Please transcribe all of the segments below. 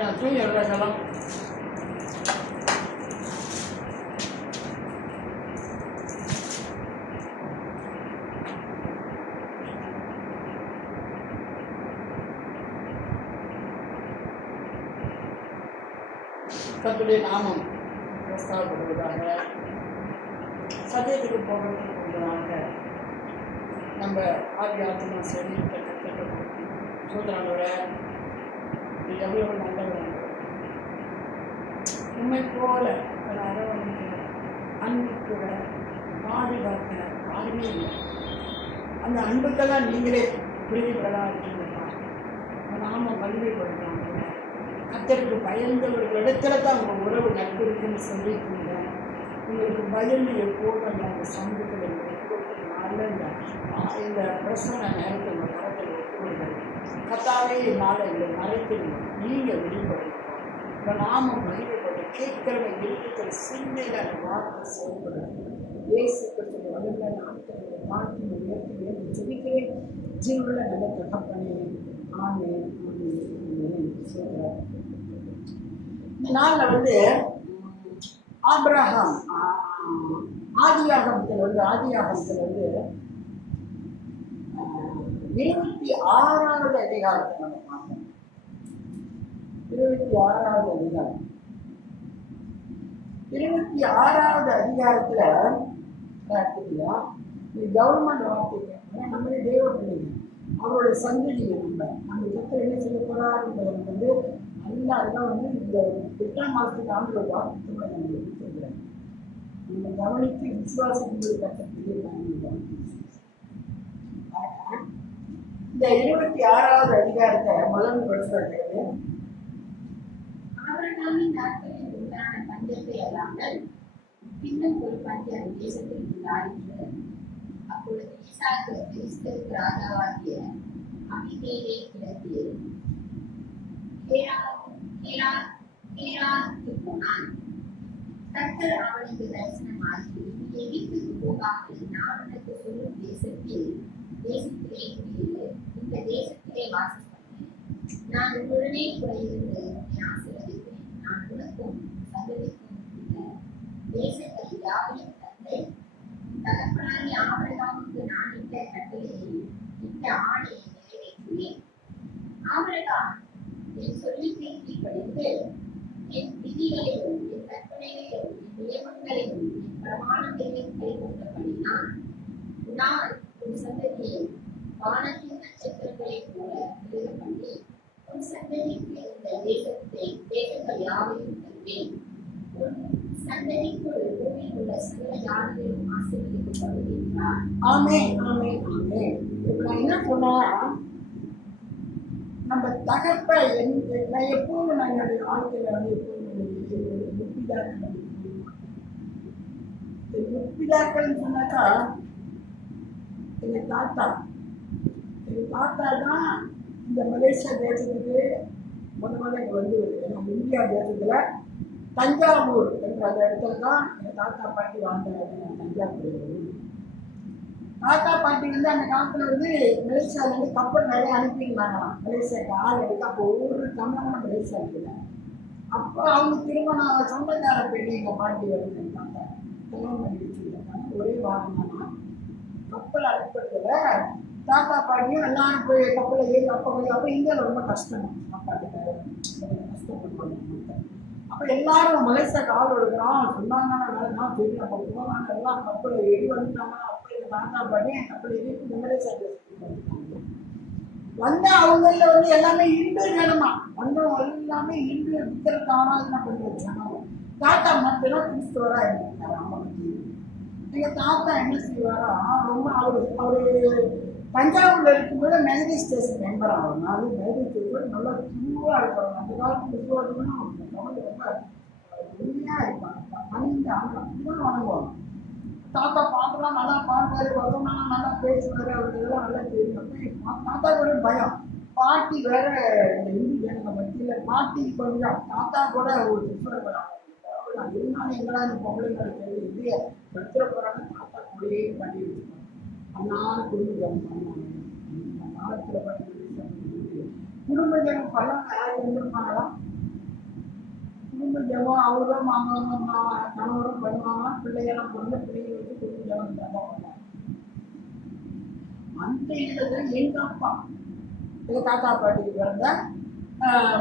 நான் தூங்கி சொல்லலாம். கர்த்தருடைய நாமம் பிரஸ்தாபப்படுவதாக. சத்தியத்துக்கு போகிறதுக்கு முன்பதாக நம்ம ஆதி ஆத்மா சரீரத்தை கற்றுக்க சூத்திரங்களோட எவ்வளவு நல்லவர், உண்மை போல ஒரு அரவணைக்கிற அன்புக்குற பாதுகாக்க யாருமே இல்லை. அந்த அன்புக்கெல்லாம் நீங்களே பிரிவுகளாக இருக்கீங்களா? நாம வலிமைப்படுத்தலாம். கர்த்தருக்கு பயந்தவர்களிடத்துல தான் உங்கள் உறவு நட்பு இருக்குன்னு சொல்லியிருக்கீங்க. உங்களுக்கு பயந்து எப்போதும் அந்த சமூகத்தில் நல்ல இந்த பிரசன நேரத்தில் உங்கள் கரத்தில் ஒப்புவிடுங்கள். கர்த்தாவே என்னால் இதை மறைத்துங்க, நீங்கள் வெளிப்படுங்க. இப்போ நாம மகிழ்ப்பட்டு கேட்கிறவங்க இருக்கிற சிந்தையில் அந்த வார்த்தை செயல்படும். இயேசு கிறிஸ்துவின் வலுமையான நாட்களை மாற்றி உயர்த்தி ஜெபிக்கிறேன். ஜீவுள்ள நல்ல தகப்பனே, ஆமென் ஆமென் சொல்கிறார். இந்த நாளில் ஆபிரகாம் ஆதியாகமத்தில் 26வது அதிகாரத்தை நம்ம பார்க்கணும். 26வது அதிகாரம். 26வது அதிகாரத்தில் பார்த்தீங்கன்னா கவர்மெண்ட் வார்த்தைங்க நம்மளே தேவ பிள்ளைங்க, அவருடைய சந்ததியை நம்ம சத்தம் என்ன செய்ய போறாருன்றது நல்லா அதெல்லாம் இந்த 8ஆம் மாதத்துக்கு ஆண்டு வாக்குத்தமாக நம்ம எடுத்துக்கிறேன். நம்ம கவனித்து விசுவாசத்தினுடைய கட்டத்திலே இந்த 26வது அதிகாரத்தை முதல் படிச்சுட்டு ஆபிரகாமின் நாட்களில் உண்டான பஞ்சத்தை அல்லாமல் பின்னும் ஒரு பஞ்சம் தேசத்தில் உண்டாயிற்று. அப்பொழுது ஈசாக்கு பெலிஸ்தருக்கு ராஜாவாகிய அபிமெலேக்கிடத்தில் கேராருக்கு போனான். கர்த்தர் அவனுக்கு தரிசனமாகி, நீ எகிப்துக்கு போகாமல் நான் உனக்கு சொல்லும் தேசத்திலே குடியிரு, இந்த தேசத்திலே வாசம் பண்ணு. நான் உடனே கூட இருந்து ஆசீர்வதிப்பேன். நான் உனக்கும் சந்ததிக்கும் தேசத்தை யாவையும் தந்தை தகப்பனாகி ஆபிரகாமுக்கு நான் இட்ட கட்டளையை இட்ட ஆணையை நிறைவேற்றுவேன். ஆபிரகாம் என் சொல்லிக்கு கீழ்ப்படிந்து என் விதிகளையும் என் கற்பனைகளையும் என் நியமங்களையும் என் பிரமாணங்களையும் கைக்கொண்டபடினால் நான் உன் சந்ததியை வானத்தின் நட்சத்திரங்களைப் போல பெருக பண்ணி உன் சந்ததிக்கு இந்த தேசங்கள் யாவையும் தருவேன். உன் சந்ததிக்குள் பூமியில் உள்ள சகல ஜாதிகளும் ஆசீர்வதிக்கப்படுகின்றார். ஆமென் ஆமென் ஆமென். இப்போ நான் என்ன சொன்னா, நம்ம தகப்ப நான் எப்போதும் நாங்கள் வாழ்க்கையில் முப்பிதாக்கள் சொன்னாக்கா எங்கள் தாத்தா தான் இந்த மலேசியா தேசத்துக்கு முதல்ல இங்கே வந்து நம்ம இந்தியா தேசத்தில் தஞ்சாவூர் என்ற அந்த இடத்துல தான் எங்கள் தாத்தா பாட்டி வாழ்ந்தாங்க. தஞ்சாவூர் தாத்தா பாட்டி அந்த காலத்தில் மலேசியாவிலேருந்து கப்பல் நிறைய அனுப்பியிருந்தாங்களாம். மலேசியாவுக்கு ஆள் எடுத்து அப்போ ஒவ்வொரு தமிழகம் மலேசியா இருக்குல்ல. அப்போ அவங்க திருமணம் சொந்தக்கார பெண்ணு எங்கள் பாட்டி வந்து தாத்தா திருமணம் பண்ணி வச்சுருக்காங்க. ஒரே வாரம் தானா கப்பல் அனுப்புறதுல தாத்தா பாட்டியும் எல்லாரும் போய் கப்பலை ஏறி அப்போ இந்தியாவில் ரொம்ப கஷ்டம். சாப்பாட்டுக்காக கஷ்டப்படுவாங்க. அப்போ எல்லாரும் மலேசியாவுக்கு ஆள் எடுக்கிறோம் சொன்னாங்கன்னா வேலைதான் தெரியும். அப்போ போனாங்க எல்லாம் கப்பலை ஏறி வந்துட்டாங்கன்னா தாத்தா பாட்டி என் கப்பல் ஏறி மலேசியா வந்த அவங்களில் எல்லாமே இந்து ஜனமா வந்தவங்க எல்லாமே இந்து விற்கிறதுக்கு ஆராதனை பண்ணுற ஜனம். தாத்தா மட்டும்தான் கிறிஸ்துவராக இருந்தார். அவங்களுக்கு எங்கள் தாத்தா என்ன செய்வாரா, ரொம்ப அவர் தஞ்சாவூரில் இருக்கும்போது மெலடி ஸ்டேஷன் மெம்பர் ஆகும். அது மெலடி ஸ்டேஷன் நல்லா பியூவாக இருப்பாங்க. அந்த காலத்து விசுவாசம்னா அவங்க ரொம்ப உண்மையாக இருப்பாங்க. பணிந்து அவங்க அப்படிதான் வணங்குவாங்க. தாத்தா பாட்டெல்லாம் நல்லா பாடுவார், வசனம்லாம் நல்லா பேசுவார். அவருக்கு இதெல்லாம் நல்லா தெரியும். தாத்தாவுக்கு ஒரு பயம். பாட்டி வேற இந்த இந்து ஜனங்க மத்தியில் பாட்டி கொஞ்சம் தாத்தா கூட ஒரு கிறிஸ்தவர் இருந்தாலும் எங்களால் பொம்பளைங்களை தெரியும் இல்லையே பத்திர போகிறாங்க. தாத்தா கூடயே பண்ணி வச்சுருக்காங்க. அதனால குடும்ப ஜனம் பண்ணுவாங்க. காலத்தில் பண்ணி குடும்ப ஜனம் பழம் யாரும் இருந்திருப்பாங்களா? குடும்ப ஜபம் அவரும் கணவரும் பண்ணுவாங்க, பிள்ளைகள்லாம் பொண்ணு பிள்ளைகளை வச்சு குடும்ப ஜபம் பண்ணுவாங்க. அந்த இடத்துல எங்க அப்பா எங்க தாத்தா பாட்டிக்கு பிறந்த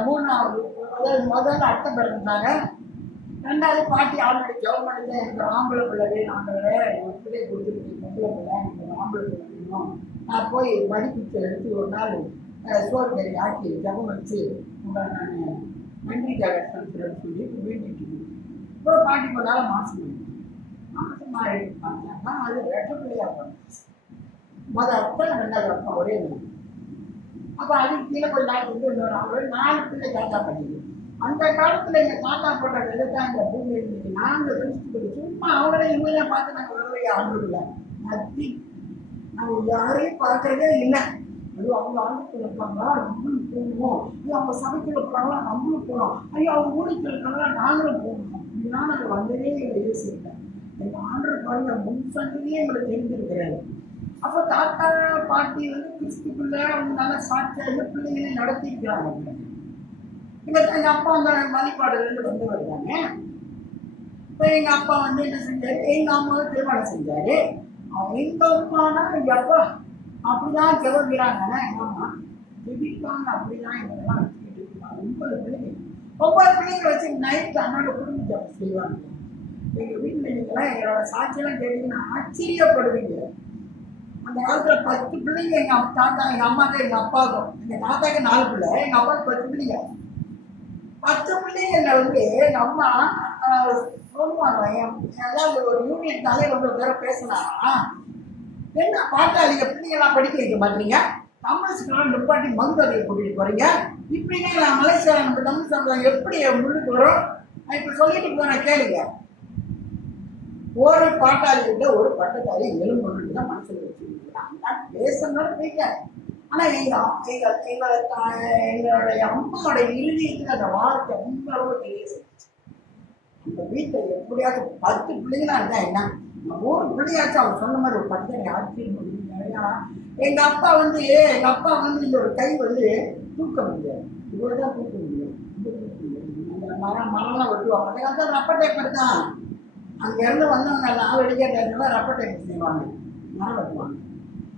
3வது, அதாவது முதல்ல அத்தை பிறந்தாங்க, 2வது பாட்டி ஆல்ரெடி ஜபம் பண்ணி எனக்கு ஆம்பளை பிள்ளை வேணும், ஆண்டவரே ஒரு பிள்ளையை கொடுத்துருக்கு, பொம்பளை பிள்ளை எனக்கு ஆம்பளை பிள்ளை வேணும். நான் போய் மடிப்பிச்சு எடுத்து ஒரு நாள் சோறு கறி ஆக்கி ஜபம் வச்சு உங்களை நான் நன்றி செலுத்துறேன்னு சொல்லி வேண்டிட்டு இப்போ பாட்டி கொண்டால மாசமா எடுத்து பார்த்தாங்கன்னா அது 2 பிள்ளையா பண்ணுச்சு. அத்தை 2வது அப்பா ஒரே நாள். அப்போ அதுக்கு கீழே கொஞ்சம் நாள் வந்து இன்னொரு 4 பிள்ளை தாத்தா பண்ணிது. அந்த காலத்தில் எங்கள் தாத்தா போட்ட விதத்தான் இந்த பூமி இருந்துச்சு. நாங்கள் கிறிஸ்துக்கு சும்மா அவங்களே இவங்களையும் பார்த்து நாங்கள் வரலையே ஆண்டுல நத்தி நாங்கள் யாரையும் பார்க்கறதே இல்லை. ஐயோ அவங்க ஆண்டுக்குள்ள இருப்பாங்களா நம்மளும் போகணும், ஐயோ அவங்க சபைக்குள்ள போறாங்களா நம்மளும் போகணும், ஐயோ அவங்க ஊழியத்தில் இருக்காங்களா நாங்களும் போகணும். இப்படிலாம் நாங்கள் வந்ததே எங்களை யோசிக்கிறேன். எங்கள் ஆண்டு பாருங்க முன் சந்ததியே எங்களை தெரிஞ்சிருக்கிறாரு. அப்போ தாத்தா பாட்டி வந்து கிறிஸ்துக்குள்ள அவங்க நல்லா சாட்சியாக பிள்ளைகளை நடத்திக்கிறாங்க. எங்கள் அப்பா வந்து மதிப்பாடுலேருந்து வந்தவர் தானே. இப்போ எங்கள் அப்பா வந்து என்ன செஞ்சாரு, எங்கள் அம்மாவை திருமணம் செஞ்சாரு. எங்கள் அம்மானா எங்கள் அப்பா அப்படிதான் ஜெபிக்கிறாங்கன்னா எங்கள் அம்மா ஜெபிப்பாங்க, அப்படிதான் எங்களெல்லாம் வச்சுக்கிட்டு இருக்காங்க. 9 பிள்ளைங்களை வச்சு நைட்டு அண்ணோட குடும்ப ஜெபம் செய்வாங்க. எங்கள் வீட்டில் நீங்களாம் எங்களோட சாட்சியெல்லாம் கேட்டீங்கன்னா ஆச்சரியப்படுவீங்க. அந்த காலத்தில் 10 பிள்ளைங்க எங்கள் தாத்தா எங்கள் அம்மாவுக்கு எங்கள் அப்பாவுக்கும். எங்கள் தாத்தாவுக்கு 4 பிள்ளை, எங்கள் அப்பாவுக்கு 10 பிள்ளைங்க. 10 பிள்ளைங்களை வந்து எங்கள் அம்மா சொல்லுவாங்க. அதாவது ஒரு யூனியன் தலைவர் பேர பேசினாரா, என்ன பாட்டாளிங்க பிள்ளைங்கெல்லாம் படிக்க வைக்க மாட்டீங்க, தமிழ்ஸ்கெல்லாம் நிப்பாட்டி மதுரையை கூட்டிட்டு போறீங்க, இப்படின்னா நான் மலேசியாவில் நம்ம தமிழ் சமுதாயம் எப்படி முன்னுக்கு வரும்? இப்ப சொல்லிட்டு போறேன் கேளுங்க. ஒரு பாட்டாளி கிட்ட ஒரு பட்டத்தாரி எலும்பு தான் மனசுல வச்சுருக்காங்க, பேசணும் பேச. ஆனா எங்களுடைய அம்மாவோட இறுதியத்துக்கு அந்த வார்த்தை ரொம்ப ரொம்ப தெரிய செஞ்சு. அந்த வீட்டை எப்படியாவது 10 பிள்ளைங்களா இருந்தா என்ன, 1 பிள்ளையாச்சும் அவங்க சொன்ன மாதிரி ஒரு பட்டத்தாரி ஆட்சியும் நிறையா. எங்க அப்பா வந்து இந்த ஒரு கை வந்து தூக்க முடியாது, இவ்வளவுதான் தூக்க முடியும். அந்த மரம்லாம் வெட்டுவாங்க. அந்த காலத்தில் ரப்பர் டேப்பர் தான். அங்க இருந்து வந்தவங்க 4 அடிக்க ரப்பர் டேப்பர் செய்வாங்க, மரம் வெட்டுவாங்க.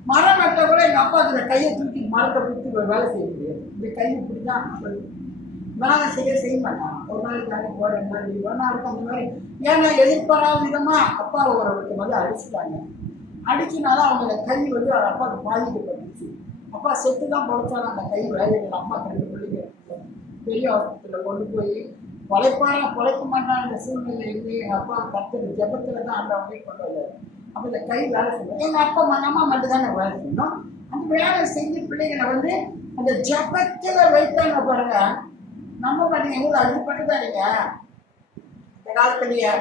மரம் வெட்ட கூட எங்க அப்பா அந்த கையை தூக்கி மரத்தை பிடிச்சி வேலை செய்ய முடியாது. இந்த கை இப்படிதான் வேலை செய்ய மாட்டாங்க. ஒரு நாளைக்கு வேலைக்கு போற 2 நாள் லீவ், நாளைக்கு அந்த மாதிரி. ஏன்னா எதிர்பாராத விதமா அப்பாவை ஒரு வந்து அடிச்சுட்டாங்க. அடிச்சுனாலும் அவங்க கை வந்து அப்பாவுக்கு பாதிக்கப்பட்டுச்சு. அப்பா செத்து தான் பொழைச்சாங்க. அந்த கை வேலைகள் அம்மா 2 பிள்ளைங்க பெரிய ஹாஸ்பிட்டலில் கொண்டு போய் பொழைக்க மாட்டாங்க. இந்த சூழ்நிலை இருந்து எங்கள் அப்பா கத்துக்கு ஜபத்தில் தான் அந்த வகையை கொண்டு வந்தார். அப்போ இந்த கை வேலை செய்யணும். எங்கள் அப்பா அம்மா மட்டும் தானே வேலை செய்யணும். அந்த வேலை செஞ்சு பிள்ளைங்களை வந்து அந்த ஜபத்தில் வைத்தாங்க பாருங்க. நம்ம பார்த்தீங்க எவ்வளோ 5 பட்டுதாரிங்க இந்த காலத்துலேயே.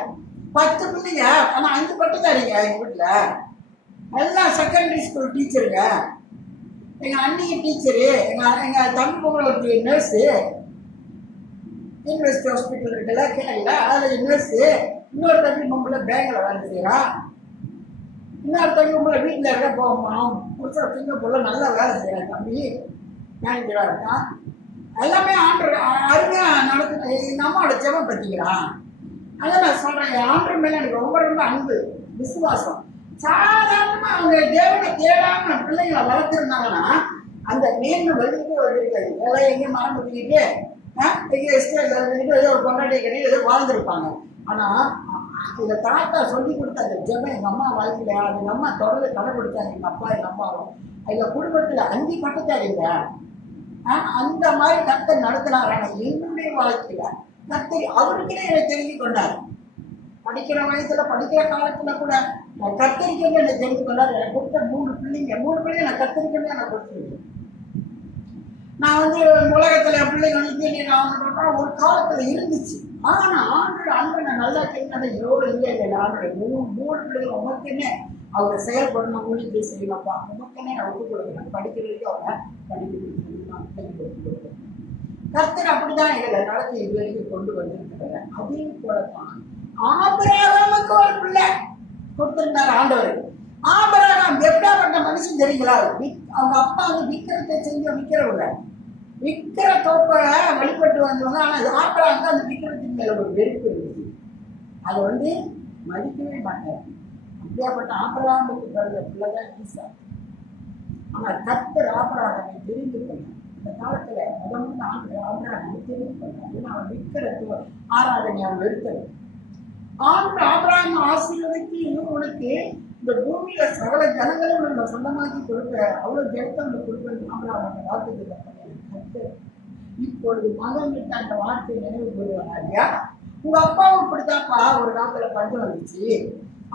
10 பிள்ளைங்க, ஆனால் 5 பட்டுதாரிங்க எங்கள் வீட்டில். எல்லாம் செகண்டரி ஸ்கூல் டீச்சருங்க. எங்கள் அண்ணிங்க டீச்சரு, எங்கள் தம்பி பொங்கல் ஒரு நர்ஸு, யூனிவர்சிட்டி ஹாஸ்பிட்டல் இருக்குல்ல கேரளா, அதில் நர்ஸு. இன்னொரு தம்பி பொம்பளை பேங்கில் வேலை செய்கிறா. இன்னொரு தம்பி பொம்பளை வீட்டில் இருக்க போவோம் புதுசாக சிங்கப்பூரில் நல்லா வேலை செய்கிறான் தம்பி, மேனேஜராக இருக்கான். எல்லாமே அருமையாக நடக்குது. எங்கள் அம்மாவோட ஜெபம் பற்றிக்கிறான். அதான் நான் சொல்கிறேன், ஆண்டர் மேலே எனக்கு ரொம்ப ரொம்ப அன்பு விசுவாசம். சாதாரணமாக அவங்க தேவனை தேடாம பிள்ளைங்களை வளர்த்துருந்தாங்கன்னா அந்த மேன்மை வலிக்கு இருக்காது. வேலை எங்கேயும் மரம் பற்றிக்கிட்டு ஏதோ ஒரு கொண்டாடிய கிடையாது ஏதோ வாழ்ந்துருப்பாங்க. ஆனால் இந்த தாத்தா சொல்லி கொடுத்த அந்த ஜெபம் எங்கள் அம்மா வாழ்க்கையில எங்கள் அம்மா தொடர்ந்து கடைபிடிச்சாங்க. எங்கள் அப்பா எங்கள் அம்மாவும் எங்கள் குடும்பத்தில் 5 பட்டத்தாரிங்க. அந்த மாதிரி கர்த்தர் நடத்தினார். ஆனால் என்னுடைய வாழ்க்கையில கர்த்தர் அவருக்கே என்னை தெரிஞ்சு கொண்டார். படிக்கிற வயசுல படிக்கிற காலத்துல கூட நான் கத்திரிக்கை என்னை தெரிந்து கொண்டார். எனக்கு கொடுத்த 3 பிள்ளைங்க நான் கத்திரிக்கை நான் கொடுத்துருக்கேன். நான் வந்து உலகத்துல பிள்ளைங்க இன்ஜினியர் ஆகணும்னா ஒரு காலத்துல இருந்துச்சு. ஆனா ஆண்டோட அன்பை நான் நல்லா தெரிஞ்சதை எவ்வளோ இல்லை ஆண்டோட 3 பிள்ளைகள் உமக்குன்னே அவங்க செயல்படணும், ஊழியத்தை செய்யணும்ப்பா, உமக்குன்னே நான் ஒப்புக் கொடுக்குறேன். படிக்கிறதுக்கு அவங்க படிக்க கர்த்தர் அப்படிதான் எங்களை நடத்தி இது வரைக்கும் கொண்டு வந்திருக்கிறார். அதே போலதான் ஆபிரகாமுக்கு ஒரு பிள்ளை கொடுத்திருந்தார் ஆண்டவர். ஆபிரகாம் எப்படிப்பட்ட மனுஷன் தெரியுங்களா? அவங்க அப்பா வந்து விக்கிரத்தை செஞ்சு விற்கிறவங்க. விக்கிற தோப்பை வழிபட்டு வந்தவங்க. ஆனா ஆபிரகாம் அந்த விக்கிரத்தின் மேல ஒரு வெறுப்பு இருந்துச்சு. அதை மதிக்கவே மாட்டார். அப்படியாப்பட்ட ஆபிரகாமுக்கு பிறந்த பிள்ளைதான் ஈசா. ஆனா கர்த்தர் ஆபிரகாமை தெரிந்து கொண்டார். இந்த காலத்துல முதல்ல ஆபிரகாமை தெரிந்து கொண்டார். ஏன்னா அவன் விக்கிர ஆராதனை அவன் வெறுத்தது. ஆபிரகாம் ஆசீர்வதித்து உனக்கு இந்த பூமியில சகல ஜனங்களும் நம்ம சொந்தமாக்கி கொடுக்க அவ்வளவு ஜனத்தை நம்ம கொடுப்பேன் ஆபிரகாம் வார்த்தை. இப்பொழுது மகன் விட்டு அந்த வார்த்தை நினைவு கூறுவாங்க. உங்க அப்பாவும் இப்படித்தான்ப்பா ஒரு காலத்துல பஞ்சம் வந்துச்சு,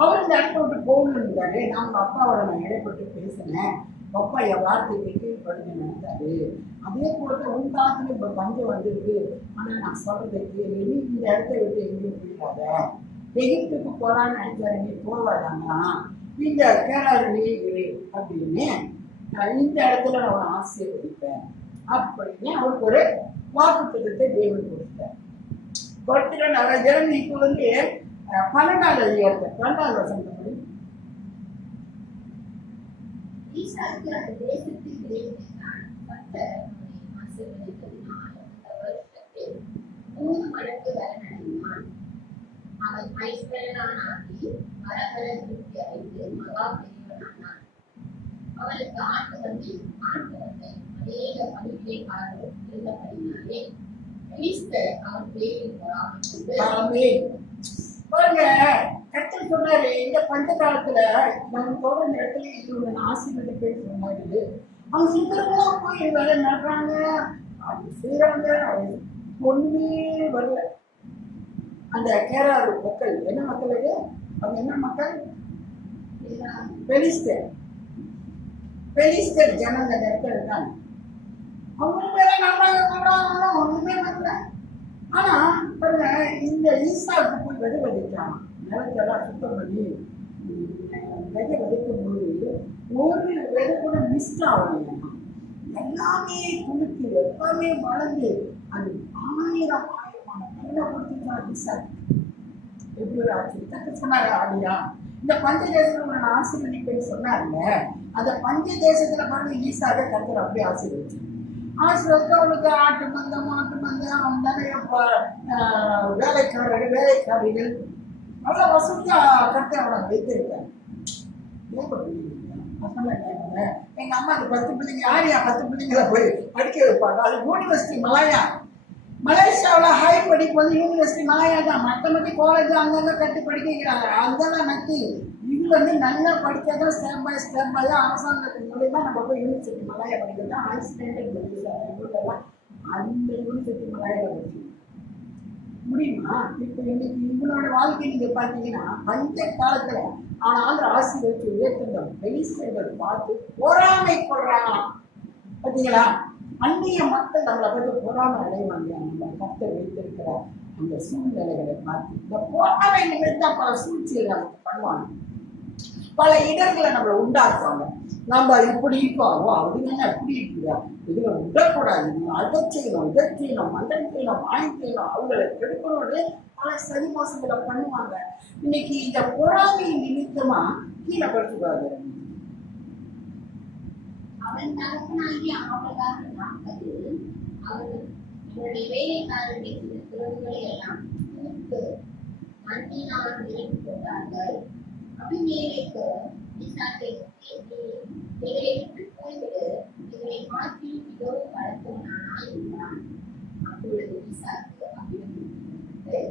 அவர் இந்த இடத்த விட்டு போகணும்னு இருந்தாரு. நான் உங்க அப்பாவோட நான் இடைப்பட்டு பேசினேன், அப்பா என் வார்த்தைக்கு கீழ்படுத்த நினைத்தாரு. அதே போலதான் உன் காலத்துல இப்ப பஞ்சம் வந்துருக்கு. ஆனா நான் சொல்றதுக்கு நீ இந்த இடத்த விட்டு எங்கேயும் போயிடாத, எகிப்துக்கு போறான்னு நினைச்சாரு, நீ போவாதாங்கன்னா இந்த கேரளி அப்படின்னு இந்த இடத்துல நான் ஆசீர்வதிப்பேன் அப்படின்னு அவருக்கு ஒரு வாக்கு திட்டத்தை தேவன் கொடுத்தார். கொடுத்துட்டு நிறைய ஜனம் இப்போ 12வது அதிகாரத்தை 12வது வசனப்படி ஈசாக்கு அந்த தேசத்தில் விளைவித்தான். கர்த்தர் அவனை ஆசீர்வதித்ததினால் அந்த வருஷத்தில் 100 மடங்கு பலனடைந்தான். அவன் ஐஸ்வர்யனாகி மரபல திருப்தி அடைந்து மகா பெரியவனானான். அவனுக்கு ஆட்டு வந்தை அநேக பணிவிடைக்காரர்கள் இருந்தபடினாலே பெலிஸ்தர் அவன் பேரில் பொறாமை பாருங்க. கர்த்தர் சொன்னாரு, இந்த பஞ்ச காலத்துல நம்ம போற இடத்துல இவங்க ஆசீர்வதிப்பேன்னு சொன்னாரு. அவங்க இருக்கிறவங்களாம் போய் வேலை நடுறாங்க, அது செய்யறாங்க, ஒண்ணுமே வரல. அந்த கேரளா மக்கள் என்ன மக்கள் அது? அவங்க என்ன மக்கள்? பெலிஸ்தர் ஜனங்க இடத்துல இருக்காங்க. அவங்களுக்கு வேலை நடுறாங்க, ஒண்ணுமே வரல. ஆனா பாருங்க, இந்த ஈசாவுக்கு போய் விதை விதைச்சான். நிலத்தெல்லாம் சுத்தம் பண்ணி விதை விதைக்கும் போது ஒரு விதை கூட மிஸ் ஆகலையா, எல்லாமே துளுத்து எல்லாமே வளர்ந்து அது ஆயிரமான பலனை கொடுத்துட்டான் ஈசா. எப்படி ஒரு ஆச்சரியம் சொன்னாங்க. ஆடியா இந்த பஞ்ச தேசத்துல நான் ஆசீர்வதிப்பேன்னு சொன்னாருங்க. அந்த பஞ்ச தேசத்துல பாருங்க ஈசாவை கர்த்தர் அப்படியே ஆசீர்வதிச்சு அவனுக்கு ஆட்டு மந்தம் அவன் தானே வேலைக்காரிகள் நல்லா வசதியா கருத்தை அவனை வைத்திருக்காங்க. எங்க அம்மா அந்த 10 பிள்ளைங்க யாரையா 10 பிள்ளைங்களை போய் படிக்க வைப்பாங்க. அது யூனிவர்சிட்டி மலேசியாவில் ஹை படிப்பு யூனிவர்சிட்டி மலாயா தான். மற்ற காலேஜ் அங்கங்க கட்டி படிக்க வைக்கிறாங்க. அதெல்லாம் நக்கி இது நல்லா படிக்காதான் ஸ்டெப் பை அரசாங்கத்தின் மூலியமா நம்ம போய் யூனிவர்சிட்டி மலாயா படிக்கிறது ஹை ஸ்டாண்டர்ட் அந்த யூனிவர்சிட்டி மலாயால படிச்சு முடியுமா? இப்போ இன்னைக்கு இவங்களோட வாழ்க்கை நீங்க பார்த்தீங்கன்னா பஞ்ச காலத்துல ஆனாலும் ஆசீர்வதிச்சு உயர்த்துங்க பெலிஸ்தர்கள் பார்த்து பொறாமை கொள்றாங்களாம். பார்த்தீங்களா? அந்நிய மக்கள் நம்மளை பற்றி பொறாமை அடைவாங்க. நம்ம கர்த்தர் வைத்திருக்கிற அந்த சூழ்நிலைகளை பார்த்து இந்த பொறாமை நிமித்தம் பல சூழ்ச்சியை நமக்கு பண்ணுவாங்க, பல இடர்களை நம்மளை உண்டாக்குவாங்க. நம்ம இப்படி இருக்கோம், அவங்க என்ன எப்படி இருக்குதா, இதுல விடக்கூடாது, அதை செய்யணும், இதை செய்யணும், மந்தம் செய்யணும், வாங்கி செய்யணும், அவங்களை கெடுக்கணும்னு பல சரி மோசங்களை பண்ணுவாங்க. இன்னைக்கு இந்த பொறாமை நிமித்தமா கீழே படுத்துக்காது. அவன் தகப்பனாகிய ஆபிரகாம் 40 அவருடைய வேலைக்காரருடைய திறவுகளை எல்லாம் தூக்கு மண்ணினால் நிரப்பி போட்டார்கள். அபிமெலேக்கு ஈசாக்கை இவரை விட்டு போய்விடு, இவரை மாற்றி மிகவும் வளர்த்தவனானா என்றான். அப்பொழுது ஈசாக்கு அபிமெலேக்கு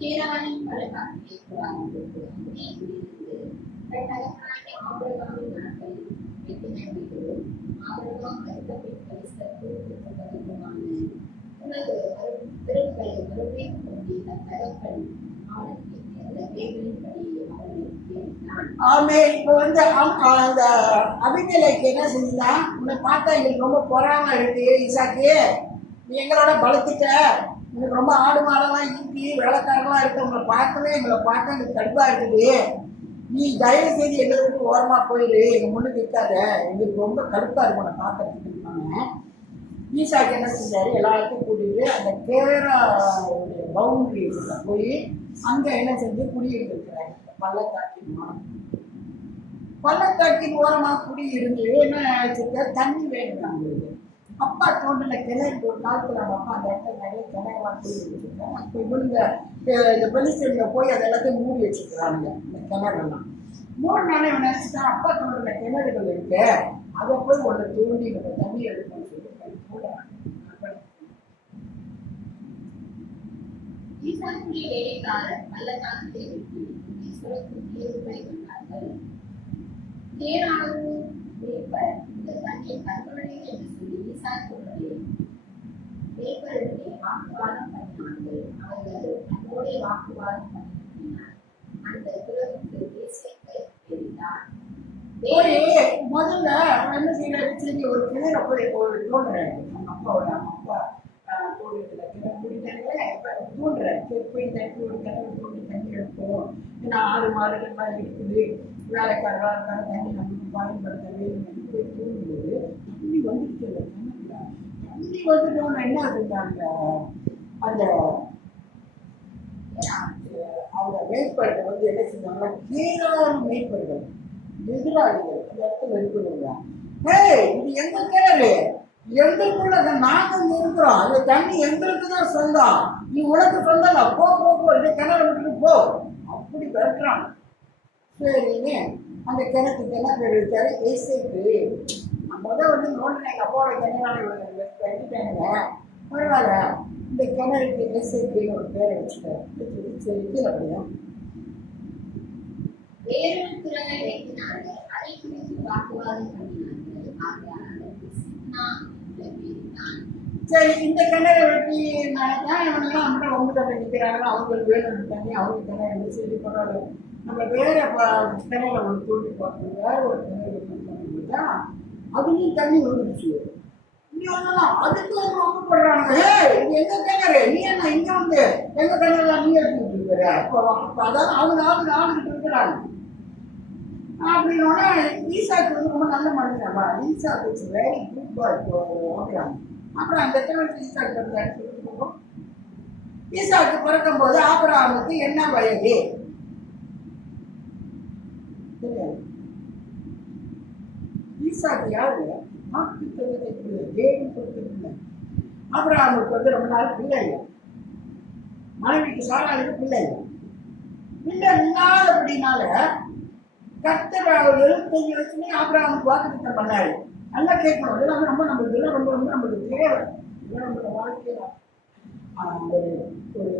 கேராரின் பள்ளத்தாக்கிலே போராடும்போது அங்கே இருந்து தன் தகப்பனாகிய ஆபிரகாமின் நாட்கள் வெட்டினவர்களும் ஆபிரகாம் மறுத்தபின் பெலிஸ்தருக்கு பரிசுத்தமான உனது திருக்களை மறுபடியும் கொண்டு தன் தகப்பன் அவனுக்கு ஆமே. இப்போ அந்த அபிமெலேக்கு என்ன செஞ்சுதான், உன்னை பார்த்தா எங்களுக்கு ரொம்ப பொறாம இருக்கு ஈசாக்கு, நீ எங்களோட பலத்துட்ட, எனக்கு ரொம்ப ஆடு மாடெல்லாம் ஈட்டி வேலைக்காரங்களாம் இருக்கு, உங்களை பார்க்கவே எங்களை பார்க்க எனக்கு கடுப்பா இருக்குது, நீ தயவு செய்து எங்களை விட்டு ஓரமா போயிடு, எங்க முன்னுக்கு இருக்காத, எங்களுக்கு ரொம்ப கடுப்பா இருக்கும் உன்னை பார்க்கறதுக்கு. ஈசாக்கு என்ன செஞ்சாரு, எல்லாத்தையும் கூட்டிட்டு அந்த கேரளா பவுண்டரி போய் அங்க என்ன செஞ்சு குடியிருந்திருக்கிறாங்க. பள்ளத்தாக்கின் ஓரமா குடியிருந்து என்ன ஆச்சுக்க, தண்ணி வேணும் அவங்களுக்கு. அப்பா தோண்டின கிணறு ஒரு காலத்துல நம்ம அப்பா அந்த இடத்துல நிறைய கிணறுலாம் போய் வச்சுருக்காங்க. அப்போ இவனுங்க இந்த பெலிஸ்தீன்ல போய் அதை எல்லாத்தையும் மூடி வச்சுக்கிறாங்க இந்த கிணறுலாம். 3 நாளே இவன் நினைச்சிட்டான் அப்பா தோண்டின கிணறுகள் இருக்கு, அதை போய் ஒன்று தோண்டி நம்ம தண்ணி எடுக்கணும்னு சொல்லி போடுறாங்க. ஈசாக்குடைய வேலைக்காரர் பள்ளத்தாக்கத்தை வெட்டி ஈஸ்வரத்துக்கு தீர்வுகளை கொண்டார்கள். தேனாலும் மேய்ப்பர் இந்த தண்ணீர் தங்களுடைய என்று சொல்லி ஈசாக்குடைய மேய்ப்பருடைய வாக்குவாதம் பண்ணினார்கள். அவர்கள் தன்னோடைய வாக்குவாதம் பண்ணினார். அந்த துறவுக்கு தேசியத்தை தெரிந்தார். போய் முதல்ல அவன் என்ன செய்யறாரு, சரி ஒரு கிணற போய் ஒரு தோன்றாரு. அவங்க அப்பாவோட அப்பா தோன்றதுல கிணறு குடித்தாங்களே தோன்றாரு. சரி போய் இந்த இடத்துல ஒரு கிணறு தோண்டி தண்ணி எடுப்போம், ஏன்னா 6 மாடுகள்லாம் இருக்குது, வேலைக்காரர்களாக இருக்காங்க, தண்ணி நமக்கு பயன்படுத்த வேணும் போய் தோன்றும்போது தண்ணி வந்துருச்சு. அந்த கிணறுல தண்ணி வந்துட்டோன்னு என்ன செஞ்சாங்க, அந்த அவங்க மேய்ப்பர்கள் வந்து என்ன செஞ்சாங்கன்னா கீழான மேய்ப்பர்கள் எதிராளிகள் அந்த இடத்துல இருக்கிறவங்க, ஏய் இது எங்க கிணறு, எங்களுக்குள்ள நாங்க இங்க இருக்கிறோம், அந்த தண்ணி எங்களுக்கு தான் சொந்தம், நீ உனக்கு சொந்தம் போ போ போ, இதை கிணறு விட்டுட்டு போ அப்படி விரட்டுறாங்க. சரின்னு அந்த கிணத்துக்கு என்ன பேர் வச்சாரு, ஏசேக்கு. முதல் வந்து நோண்டின எங்கள் அப்பாவோட கிணறான வெட்டிட்டானுங்க, பரவாயில்ல இந்த கிணறுக்கு ஏசேக்குன்னு ஒரு பேரை வச்சுட்டாரு. சரி கீழே அப்படியா வேறொரு துறவை வைத்தினார்கள். அதை குறித்து வாக்குவாதம் பண்ணினார்கள். சரி இந்த கிணறு வெட்டினால்தான் இவனெல்லாம் நம்மகிட்ட உங்ககிட்ட நிற்கிறாங்க, அவங்களுக்கு வேணும் தண்ணி, அவங்க கிணறு சரி பரவாயில்ல நம்ம வேற கிணறை ஒரு தோண்டி பார்க்கணும், வேற ஒரு கிணறு பார்த்தா அதுலேயும் தண்ணி வந்துடுச்சு. இங்கே வந்தலாம் அதுக்கு ரொம்ப போடுறாங்க, இது எங்க கிணறு, நீ என்ன இங்கே வந்து எங்க கிணறுலாம் நீ எடுத்துக்கிட்டு இருக்கிற, அப்போ அதாவது அவங்க ஆளுகிட்டு இருக்கிறாங்க. அப்படின்னோடனே ஈசாக்கு வந்து ரொம்ப நல்ல மனுஷன்ப்பா, ஈசாக்கு இட்ஸ் வெரி குட் பாய் ஓகேறாங்க. அப்புறம் அந்த இடத்துல ஈசாக்கு எடுத்துக்கிட்டு ஈசாக்கு பிறக்கும் போது ஆபிரகாமுக்கு என்ன வயது தெரியாது. ஈசாக்கு யாரு, தேவன் கொடுத்திருக்கல. ஆபிரகாமுக்கு வந்து ரொம்ப நாள் பிள்ளை இல்லை, மனைவிக்கு சாராளுக்கு பிள்ளை இல்லை. பிள்ளை இல்லாதபடினால கர்த்தர் 75 வருஷமே ஆபிரகாமுக்கு வாக்குத்தத்தம் பண்ணாரு. நல்லா கேட்கணும், இதெல்லாம் ரொம்ப நம்மளுக்கு இதெல்லாம் ரொம்ப ரொம்ப நம்மளுக்கு தேவை, இதெல்லாம் நம்மளோட வாழ்க்கையில ஒரு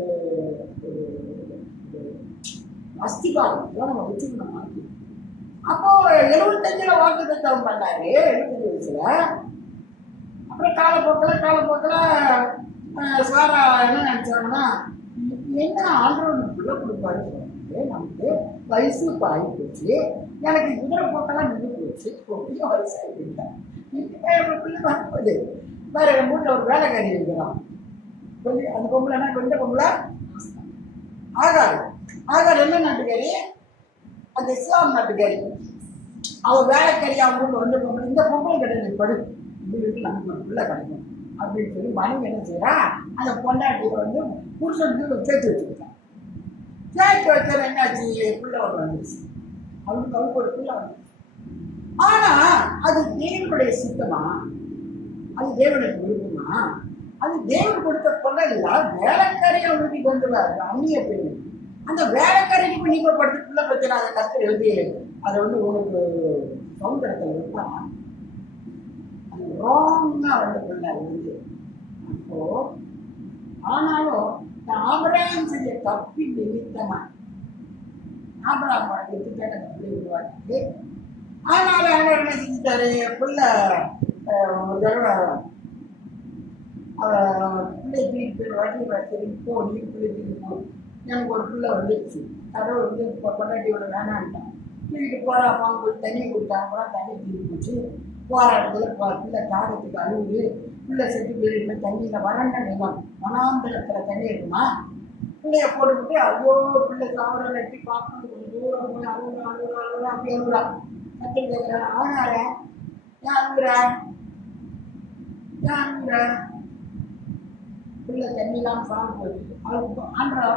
அஸ்திபாரம் இதெல்லாம் நம்ம வச்சுக்கணும் வாழ்க்கை. அப்போ 75 வாக்குத்தத்தம் பண்ணாரு, 75 வயசுல. அப்புறம் காலப்போக்கில் சாரா என்ன நினைச்சாங்கன்னா, என்ன ஆண்டவனுக்கு பிள்ளை கொடுப்பாரு, நமக்கு வயசு ஆகி போச்சு, எனக்கு குதிரை போட்டெல்லாம் நின்று போச்சு, கொஞ்சம் வயசு ஆகிட்டான், பிள்ளை வரப்போகுது, வேற என் வீட்டில் ஒரு வேலைக்காரி இருக்கிறான், கொஞ்சம் அந்த பொம்பளைனா கொஞ்சம் பொம்பளை ஆகாது என்ன நாட்டுக்காரி, அந்த இஸ்லாம் நாட்டுக்காரி, அவன் வேலைக்காரி அவங்க வீட்டில் வந்து பொம்பளை, இந்த பொம்பளை கிடையாது படு வீட்டுக்கு நமக்கு ஒரு பிள்ளை கிடைக்கும் அப்படின்னு சொல்லி மனைவி என்ன செய்யறா, அந்த பொண்டாட்டியை வந்து புருஷனுக்கு சேர்த்து வச்சுக்கிட்டான். சேர்த்து வச்சது என்னாச்சு, பிள்ளை ஒரு வந்துருச்சு, அவனுக்கு ஒரு பிள்ளை வந்துருச்சு. ஆனா அது தேவனுடைய சித்தமா, அது தேவனுக்கு விருப்பமா, அது தேவன் கொடுத்த பிள்ளை இல்ல, வேலைக்காரியை வீட்டுக்கு வந்துடுவாரு அந்நிய பெண்ணு. அந்த வேலைக்காரிக்கு இப்போ நீங்க படுத்து பிள்ளை பத்தின அதை கஷ்டம் எழுதி அதை வந்து உனக்கு சவுண்டத்தில் இருப்பா, அது ராங்கா வந்து பிள்ளை வந்து. அப்போ ஆனாலும் ஆபிரகாம் செஞ்ச தப்பி நிமித்தமா ஆபிரகாம் வாழ்க்கைக்கு பிள்ளை உருவாக்கிட்டு, அதனால அவர் என்ன செஞ்சுட்டாரு, பிள்ளை ஒரு தடவை பிள்ளை தூக்கிட்டு போய் வாட்டி சரி போ நீ பிள்ளை தூக்கிட்டு போ, எனக்கு ஒரு பிள்ளை வந்துடுச்சு, கடவுள் வந்து பொண்டாட்டியோட வேணான்ட்டான், தூக்கிட்டு போறா அப்பாங்க போய் தண்ணி கொடுத்தாங்க, அப்புறம் தண்ணி தூக்கி போச்சு, போகிற இடத்துல பிள்ளை தாகத்துக்கு அழுகுது, பிள்ளை செத்து போயிருந்த தண்ணியில் வறண்ட நிலம் வனாந்தரத்தில் தண்ணி இருக்குமா, பிள்ளைய போட்டுக்கிட்டு ஐயோ பிள்ளை சாவர நட்டி பார்க்கணும், கொஞ்சம் தூரம் போய் அழுகுறா அப்படி அழுகுறா, கட்டி கேட்குறேன் ஆனார ஏன் அழுகுற பிள்ளை தண்ணிலாம் சாப்பிட்டு போயிருக்கு.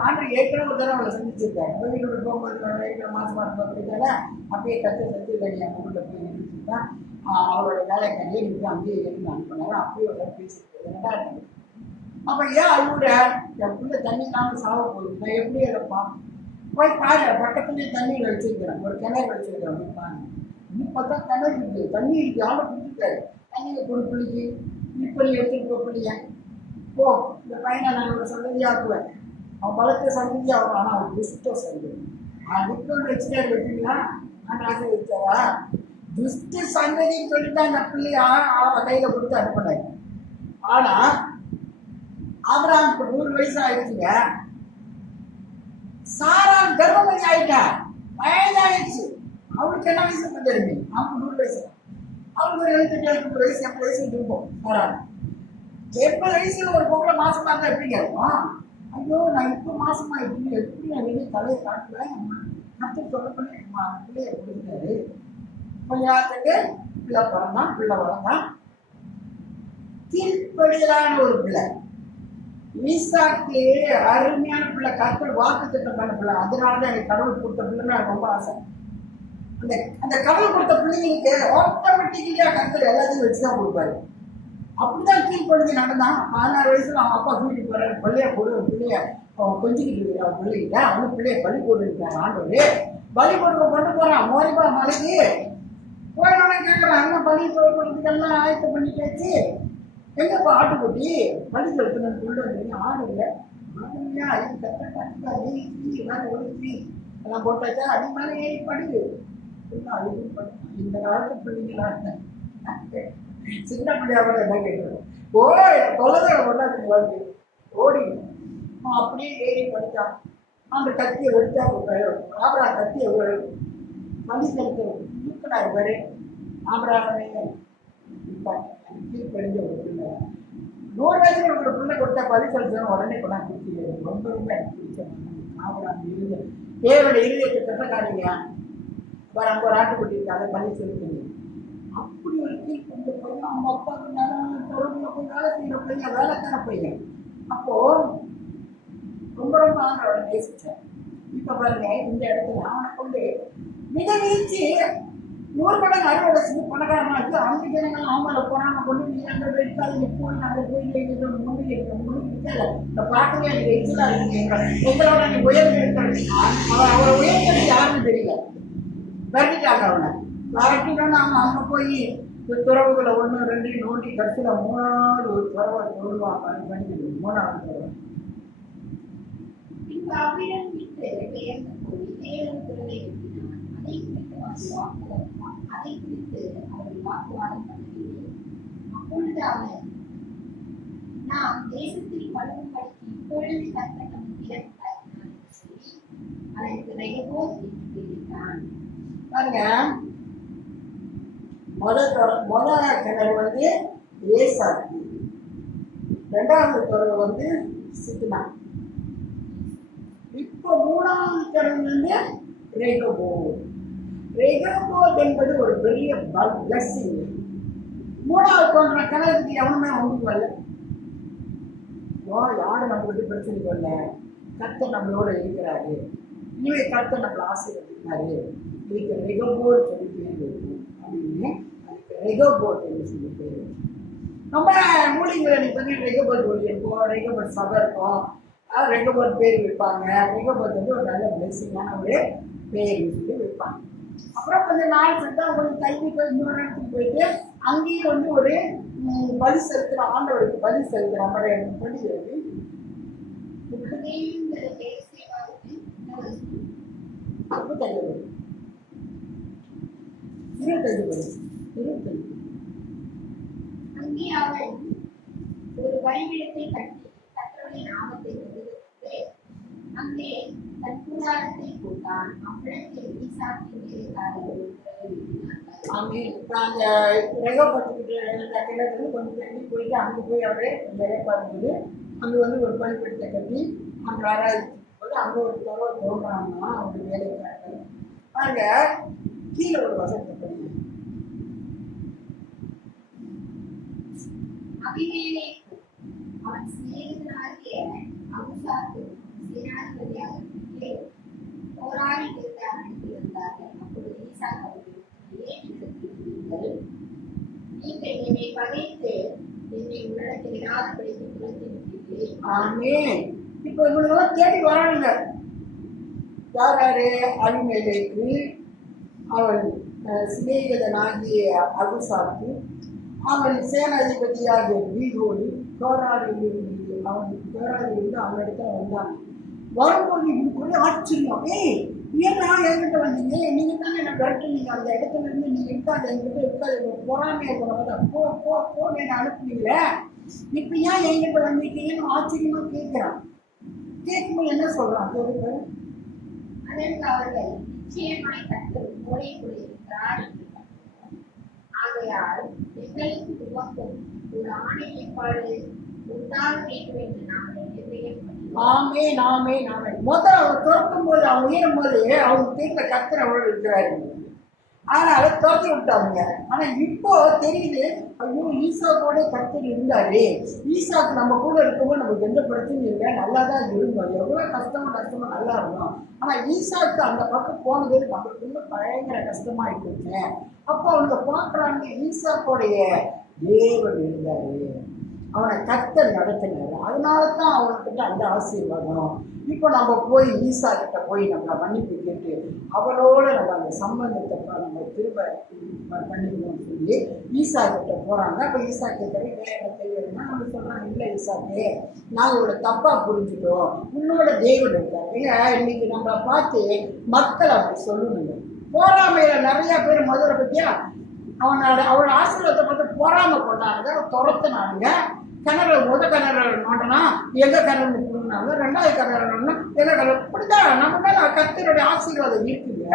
ஆண்டு ஏற்கனவே ஒரு தடவை அவளை சந்திச்சிருக்காரு, வீட்டோட போகும்போது ஏற்கனவே மாசமாக இருக்கும் அப்படின்னால அப்படியே கற்று சத்து தண்ணி அவங்க வீட்டில் போய் நின்றுச்சுதான். அவரோட வேலை கல்யாணிக்கு அங்கேயே இருந்து அனுப்பினாரு. அப்பயே ஒரு பேசிட்டு 2,000. அப்ப ஏன் அழுகுற? என் பிள்ளை தண்ணி இல்லாமல் சாக போகுது, நான் எப்படி இறப்பான்? போய் பாரு, பக்கத்துலேயே தண்ணீர் வச்சிருக்கிறேன், ஒரு கிணறு வச்சிருக்கிறேன், போய் பாருங்க. இன்னும் பார்த்தா கிணறு இருக்கு, தண்ணி இருக்கு, ஆளை கொடுத்துட்டாரு. தண்ணியை கொடு பிள்ளைக்கு, இப்படி எடுத்துட்டு போ பிள்ளைய, போ இந்த பையனை நான் ஒரு சந்ததியாக்குவேன், அவன் பலத்தை சந்ததியாகும். ஆனால் அவன் துஷ்ட சந்ததி. துஷ்டம் வச்சுட்டாரு வச்சுங்களா, நான் ஆசீர்வதிச்சாரா? துஷ்ட சந்ததின்னு சொல்லிட்டு அந்த பிள்ளைய அவன் கையில கொடுத்து அனுப்பினாரு. ஆனா ஆபிரகாமுக்கு 100 வயசு ஆயிடுச்சுங்க. சாரா கர்ப்பவதி ஆயிட்டா, வயதாயிடுச்சு. அவளுக்கு என்ன வயசு தெரியுங்க? அவனுக்கு 100 வயசு, அவளுக்கு 78 வயசு, 80 வயசு இருக்கும். சாரா 80 வயசுல ஒரு பொங்கலை மாசமா இருந்தா எப்படி இருக்கும்? ஐயோ நான் இப்போ மாசமா எப்படி நான் வெளியே தலையை காட்டுவேன். மற்ற சொல்ல பண்ணி பிள்ளைய கொடுத்தாரு. கொஞ்சத்துக்கு பிள்ளை பிறந்தான், பிள்ளை வளர்ந்தான். கீழ்ப்படியலான ஒரு பிள்ளை. ஈசாக்கு அருமையான பிள்ளை, கர்த்தர் வாக்கு திட்டம் பண்ண பிள்ளை. அதனாலதான் எனக்கு கடவுள் கொடுத்த பிள்ளைன்னு எனக்கு ரொம்ப ஆசை. அந்த அந்த கடவுள் கொடுத்த பிள்ளைங்களுக்கு ஆட்டோமேட்டிக்கலியா கர்த்தர் எல்லாத்தையும் வச்சுதான் கொடுப்பாரு. அப்படிதான் கீழ்ப்படிஞ்சு நடந்தான். 16 வயசுல அவன் அப்பா கூட்டிட்டு போறாரு, பிள்ளைய போடு, பிள்ளைய கொஞ்சிக்கிட்டு இருக்கிற அவன் பிள்ளைகிட்ட. அவனு பிள்ளைய பலி போட்டுருக்காரு. ஆண்டவர் பலி கொடுக்க கொண்டு போறான் மோரிபா மலைக்கு. போயிடனே கேட்கறான், அண்ணன் பலி கொடுக்கறதுக்கெல்லாம் ஆயத்தம் பண்ணிட்டாச்சு, எங்கப்பா ஆட்டுக்குட்டி பலி செலுத்தணும் கொண்டு வந்தீங்க? ஆடு இல்லை. ஆடு இல்லையா? இது கரெக்டாக வேலை ஒழுக்கி எல்லாம் போட்டாச்சா? அடி மேலே ஏறி படுது. இந்த காலத்து பிள்ளைங்களா சின்ன பிள்ளையாவோட என்ன கேட்கணும்? தொலைத கொண்டாந்து வருது, ஓடி அப்படியே ஏறி படித்தான். அந்த கத்தியை வெடிச்சா ஆபரா கத்தியை பலி செலுத்த தூக்கினாரு பாரு. ஆபராமே கீழ்ப்படிஞ்ச ஒரு பிள்ளை. 100 வயசுல ஒரு பிள்ளை கொடுத்தா பலி செலுத்தணும், உடனே கொண்டாந்து கொடுத்து ரொம்ப ரொம்ப எனக்கு பிடிச்ச ஆபராம் இருந்த தேவனுடைய இருதயத்தை கட்டக்காரீங்க. வேற அங்க ஒரு ஆட்டுக்குட்டி இருக்காங்க, பலி செலுத்துங்க. அப்படி ஒரு கீழ்ப்படிஞ்ச பையன். அவங்க அப்பாவுக்கு தொடர்புல போய் வேலை செய்யற பையன், வேலைக்கார பையன். அப்போ ரொம்ப ரொம்ப அவனை நேசிச்சேன். இப்ப பாருங்க, இந்த இடத்துல அவனை கொண்டு மிக வீழ்ச்சி 100 மடங்கு அறுவடை செஞ்சு பணக்காரனாச்சு. அவங்க ஜனங்கள் அவங்கள போனாங்க கொண்டு, நீ அங்கே போயிட்டு நீ போய் நாங்கள் போய் முன்னாடி இந்த பாட்டுங்க எனக்கு எச்சலா இருக்கு, எங்களோட நீ உயர்ந்து இருக்கிறது. அவரை உயர்ந்தது யாருன்னு தெரியல, விரட்டிட்டாங்க அவனை. விரட்டினோன்னு அவங்க போய் துறவுகளை 1 2 நோண்டி கடைசியில் 3வது ஒரு துறவை சொல்லுவான். பண்ணிக்கிறது 3வது துறவை. அவ்விடம் விட்டு பெயர்ந்து போய் தேவன் குரலை எழுப்பினான். அதை குறித்து அவர்கள் வாக்குவாதம் பண்ணவில்லை. அப்பொழுது அவன், நாம் தேசத்தில் பழுகும்படிக்கு இப்பொழுது கர்த்தர் நமக்கு இடம் தருகிறார் என்று சொல்லி அதற்கு ரெகோபோத் என்று பெயரிட்டான். பாருங்க, முதல் கிணறு வந்து ஏசாக்கு, 2வது துறவு வந்து சித்னா. இப்போ 3வது கிணறு வந்து ரெகோபோத். ரெகோபோத் என்பது ஒரு பெரிய பிளஸிங். 3வது தோன்ற கிணறுக்கு எவனுமே ஒன்றுக்கு வரல. யாரு நம்மளுக்கு பிரச்சனைக்கு வரல, கர்த்தர் நம்மளோட இருக்கிறாரு, இனிமே கர்த்தர் நம்மளை ஆசீர்வதிக்கிறாரு, இதுக்கு ரெகோபோத் சொல்லி பேர் இருக்கும் அப்படின்னு அதுக்கு ரெகோபோத் என்று சொல்லி பேர். நம்ம மூலிகளை நீ பண்ணி ரெகோபோத் ஒளி இருக்கும், ரெகோபோத் சபை இருக்கும், ரெகோபோத் பேர் வைப்பாங்க. ரெகோபோத் வந்து ஒரு நல்ல பிளெஸிங்கான ஒரு பேர் சொல்லி வைப்பாங்க. அப்புறம் கொஞ்சம் நாள் செஞ்சா கொஞ்சம் தள்ளி போய் இன்னொரு இடத்துக்கு போயிட்டு அங்கேயும் வந்து ஒரு பலி செலுத்துற, ஆண்டவருக்கு பலி செலுத்துற மாதிரி பலி எழுதி 25 அங்கே அவன் ஒரு பலிபீடத்தை கட்டி கர்த்தருடைய நாமத்தை பிரதிஷ்டித்து அங்கே தன் கூடாரத்தை போட்டான். அவ்விடத்தில் ஈசாக்கின் வேலைக்காரர்கள் அங்கே அந்த ரெகோபோத்துக்கிட்ட கிணறு கொஞ்சம் தள்ளி போயிட்டு அங்கே போய் அவரே வேலை பார்க்கும்போது அங்கே வந்து ஒரு பலிபீடத்தை கட்டி அங்கே ஆராய்ச்சிக்கும் போது அங்கே ஒரு துறவை தோன்றாங்கன்னா அவங்க வேலைக்காரர்கள். பாருங்க, கீழே ஒரு வசனத்தை படிங்க. அபிமெலேக்கு அவன் சிநேகிதனாகிய அமுசாக்கு சேனாதிபதியாக போராடி இருந்தார்கள். அப்பொழுது ஈசாக்கு அவர்களுக்கு, ஏன் இடத்தில் எனக்கு இராதபடிக்கு துரத்தி விட்டீரே. ஆமென். இப்போ இவனுங்கெல்லாம் தேடி வரானுங்க. யார் யாரு? அபிமெலேக்கு, அவன் சிநேகிதனாகிய அபிசாக்கு, அவன் சேனாதிபதியாகிய பீகோனி, கோராரிலிருந்து அவனிடத்துல வந்தாங்க. வரும்போது இவனுக்கு ஒரே ஆச்சரியம். ஏன்னா என்கிட்ட வந்தீங்க, நீங்க தானே என்ன விரட்டுனீங்க, அந்த இடத்துல இருந்து நீங்க இருக்காது, என்கிட்ட இருக்காது, பொறாமையை போ போ போன்னு என்ன அனுப்புனீங்களே, இப்ப ஏன் என்கிட்ட வந்திருக்கீங்கன்னு ஆச்சரியமா கேட்கிறான். கேட்கும்போது என்ன சொல்றான்? அதற்கு அவர்கள், நிச்சயமாய் கர்த்தர் உம்மோடே கூட இருக்கிறார் என்று கண்டார்கள். ஆகையால் எங்களுக்கு துவக்கும் ஒரு ஆணை ஏற்பாடு உண்டாக வேண்டும் என்று நாங்கள் நிர்ணயம் பண்ணினோம். ஆமென், ஆமென், ஆமென். முதல்ல அவன் துறக்கும் போது, அவன் உயரும் போது அவங்க தீர்த்த கர்த்தர் அவரோடு இருக்கிறாரு. அதனால துரத்தி விட்டாங்க. ஆனா இப்போ தெரியுது, ஐயோ ஈசாக்கோட கர்த்தர் இருந்தாரு, ஈசாக்கு நம்ம கூட இருக்கும்போது நமக்கு எந்த பிரச்சனையும் இல்லை, நல்லா தான் இருந்தோம், எவ்வளவு கஷ்டமா நஷ்டமா நல்லா இருந்தோம். ஆனா ஈசாக்கு அந்த பக்கம் போனது நமக்கு இன்னும் பயங்கர கஷ்டமாயிட்டு இருக்கு. அப்போ அவங்க பார்க்குறாங்க, ஈசாக்கோடைய தேவன் இருந்தாரு, அவனை கர்த்தர் நடத்தினாரு, அதனால தான் அவன்கிட்ட அந்த ஆசீர்வாதம். இப்போ நம்ம போய் ஈசா கிட்ட போய் நம்ம மன்னிப்பு கேட்டு அவனோட நம்ம அந்த சம்பந்தத்தை நம்ம திரும்ப பண்ணிக்கணும்னு சொல்லி ஈசா கிட்ட போறாங்க. அப்போ ஈசா கிட்ட வேற தெரியுதுன்னா அவங்க சொல்றாங்க, இல்லை ஈசாக்கே, நாங்கள் ஒரு தப்பா புரிஞ்சுட்டோம், உன்னோட தேவன் இருக்காரு. இன்னைக்கு நம்மளை பார்த்து மக்கள் அப்படி சொல்லணுங்க. போராமையில நிறைய பேர் முதல்ல பத்தியா அவனோட ஆசீர்வாதத்தை பார்த்து பொறாமை கொண்டாங்க, துரத்துனானுங்க. கிணறு கிணறு நோண்டனா எங்க கிணறு கொடுனாங்க, ரெண்டாவது கிணறு நோண்டனா எங்க கிணறு, இப்படிதான் நம்ம மேல கர்த்தருடைய ஆசீர்வாதம் இருக்குங்க.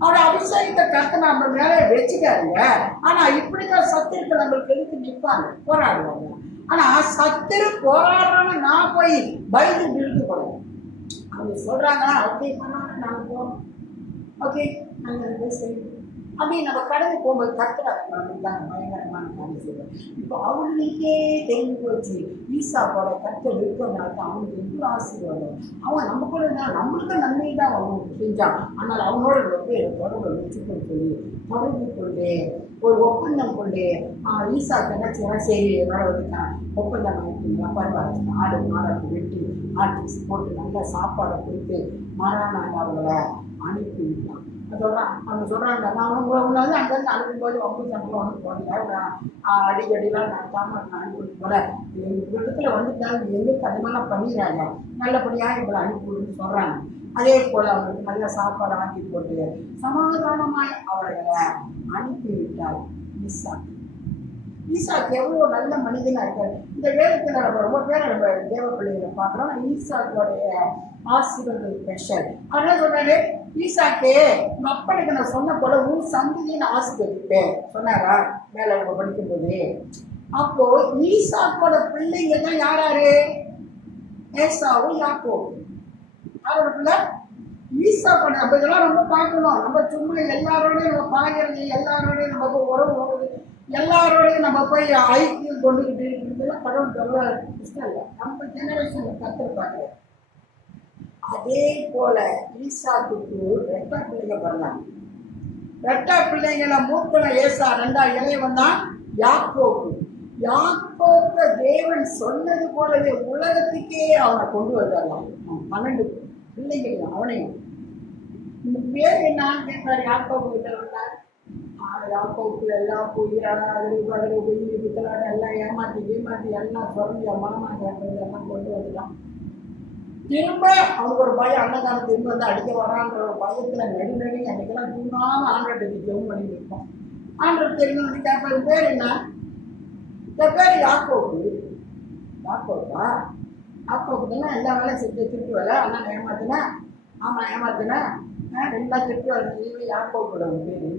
அவரோட அபிஷேகத்தை கர்த்தர் நம்ம மேல வச்சுக்காருங்க. ஆனா இப்படிதான் சத்திரத்தை நம்மளுக்கு எடுத்து நிற்பாங்க, போராடுவாங்க. ஆனா சத்திர போராடுறான்னு நான் போய் பயந்து இழுத்துப்படும். அவங்க சொல்றாங்களா, ஓகே பண்ணாங்க, நாங்க போறோம், ஓகே நாங்க போய் செய்யணும் அப்படின்னு நம்ம கடந்து போகும்போது கர்த்தர் தான் பயங்கரமான காரியம் செய்வோம். இப்போ அவங்களுக்கே தெரிஞ்சு போச்சு, ஈசாவோட கர்த்தர் இருக்கிறதுனால தான் அவனுக்கு எவ்வளோ ஆசீர்வாதம். அவன் நம்ம கூட இருந்தால் நம்மளுக்கு நன்மை தான் அவனுக்கு செஞ்சான். ஆனால் அவனோட தொடர்பு வச்சுக்கொண்டு சொல்லி தொடர்பு கொண்டு ஒரு ஒப்பந்தம் கொண்டு ஈசா கிடச்சா சரி என்னோட வந்துட்டான், ஒப்பந்தம் வாங்கிட்டீங்களா, பரவாயில்ல, ஆடு மாடை வெட்டி ஆர்டிஸ் போட்டு நல்லா சாப்பாடை கொடுத்து மாறான அவங்கள அனுப்பி விட்டான். அவங்க சொல்றாங்க, நான் உங்களை அங்கேருந்து அனுப்பும்போது அவங்க சம்பளம் ஒன்று போடல, அடிக்கடிலாம் நடத்தாம நான் அனுப்பிட்டு போல, எங்கள் இடத்துல வந்துட்டாங்க, எங்களுக்கு அதிகமாக பண்ணிடுறாங்க, நல்லபடியாக எங்களை அனுப்பிவிடுன்னு சொல்றாங்க. அதே போல அவங்களுக்கு நல்ல சாப்பாடு ஆக்கி போட்டு சமாதானமாய் அவர்களை அனுப்பிவிட்டார் ஈசாக்கு. ஈசாக்கு எவ்வளோ நல்ல மனிதனா இருக்காரு. இந்த வேதத்துல நம்ம ரொம்ப பேரை நம்ம தேவ பிள்ளைகளை பார்க்குறோம். ஈசாக்கோடைய ஆசீர்வாதம் ஸ்பெஷல். அதனால சொல்றாரு, ஈசாக்கே உங்க அப்பனுக்கு நான் சொன்ன போல உன் சந்ததியை நான் ஆசீர்வதிப்பேன் சொன்னாரா மேல நம்ம படிக்கும்போது. அப்போ ஈசாக்கோட பிள்ளைங்க தான் யாராரு? ஏசாவும் யாக்கோபும். அவரோட பிள்ளை ஈசாக்கோட. நம்ம இதெல்லாம் ரொம்ப பார்க்கணும். நம்ம சும்மா எல்லாரோடையும் நம்ம பார்க்கறது, எல்லாரோடையும் நம்ம உறவு, எல்லாரோடையும் நம்ம போய் ஐக்கியம் கொண்டுகிட்டு இருக்கிறதுலாம் கடவுள் சொல்ல இஷ்டம் இல்லை. நம்ம ஜெனரேஷன் கர்த்தர் பார்க்குறேன். அதே போல ஈசாக்குக்கு ரெட்டா பிள்ளைங்க பிறந்தாங்க. ரெட்டா பிள்ளைங்களை மூத்தன ஏசா, ரெண்டா இளையவன் தான் யாக்கோபு. யாக்கோபு தேவன் சொன்னது போலவே உலகத்துக்கே அவனை கொண்டு வந்தாராம். 12 பிள்ளைங்களையும் அவனையும். இந்த பேர் என்னான்னு கேட்டார். யாக்கோபு கிட்ட வந்தார். யாக்கோபுக்கு எல்லாம் போய் எல்லாம் ஏமாத்தி எல்லாம் சொல்லி மாமா கேட்டது எல்லாம் கொண்டு வந்துட்டான். திரும்ப அவங்க ஒரு பயம், அன்னதானம் திரும்ப வந்து அடிக்க வரான்ற ஒரு பயத்துல நெடுநடி அன்னைக்கெல்லாம் தூங்காம ஆண்டவருக்கு ஜெபம் பண்ணிட்டு இருக்கோம். ஆண்டவர் தெரிஞ்சு வந்து கேட்பாரு, பேர் என்ன? என் பேர் யாக்கோபு. யாக்கோபா? யாக்கோபுக்குன்னா எல்லா வேலையும் செஞ்சு திருட்டு வேலை, அண்ணா ஏமாத்தினேன், ஆமா ஏமாத்தினேன், எல்லா திருட்டு வேலை. யாக்கோபோட பேர்